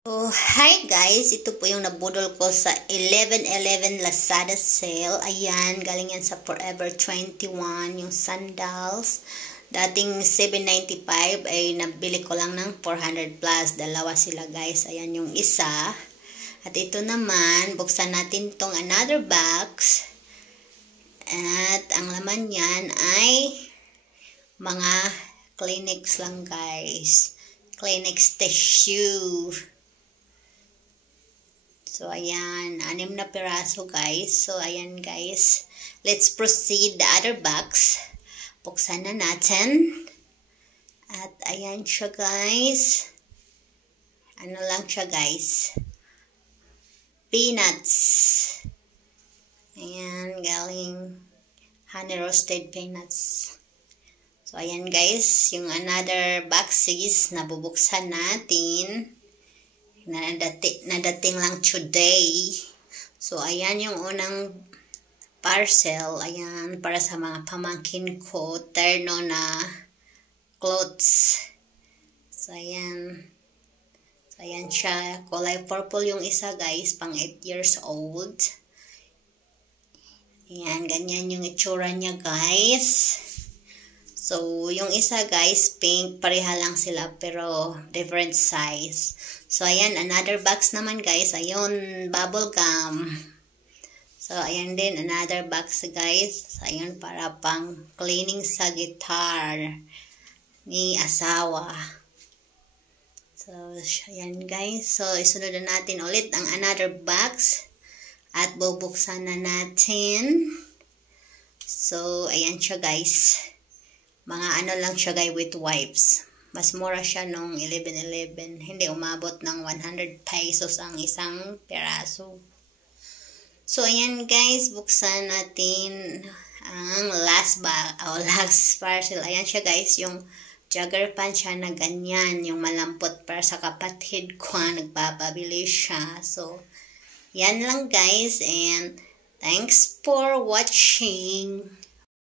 So, hi guys! Ito po yung nabudol ko sa 11/11 Lazada sale. Ayan, galing yan sa Forever 21, yung sandals. Dating 795 ay nabili ko lang ng 400 plus. Dalawa sila guys. Ayan yung isa. At ito naman, buksan natin tong another box. At ang laman yan ay mga Kleenex lang guys. Kleenex tissue. So, ayan. 6 na piraso, guys. So, ayan, guys. Let's proceed the other box. Buksan na natin. At, ayan siya, guys. Ano lang siya, guys. Peanuts. Ayan, galing honey roasted peanuts. So, ayan, guys. Yung another box is nabubuksan natin. Nadating lang today. So, ayan yung unang parcel. Ayan, para sa mga pamangkin ko. Terno na clothes. So, ayan. So, ayan siya. Kulay purple yung isa, guys. Pang 8 years old. Ayan, ganyan yung itsura niya, guys. So, yung isa guys, pink, pareha lang sila pero different size. So, ayan, another box naman guys. Ayun, bubble gum. So, ayan din, another box guys. Ayun, para pang cleaning sa guitar ni asawa. So, ayan guys. So, isunod na natin ulit ang another box. At bubuksan na natin. So, ayan siya guys. Mga ano lang siya guys with wipes. Mas mura siya nung 11/11. Hindi umabot ng 100 pesos ang isang peraso. So, ayan guys. Buksan natin ang last parcel. Ayan siya guys. Yung jogger pants siya na ganyan. Yung malampot para sa kapatid ko. Nagpapabili siya. So, yan lang guys. And thanks for watching.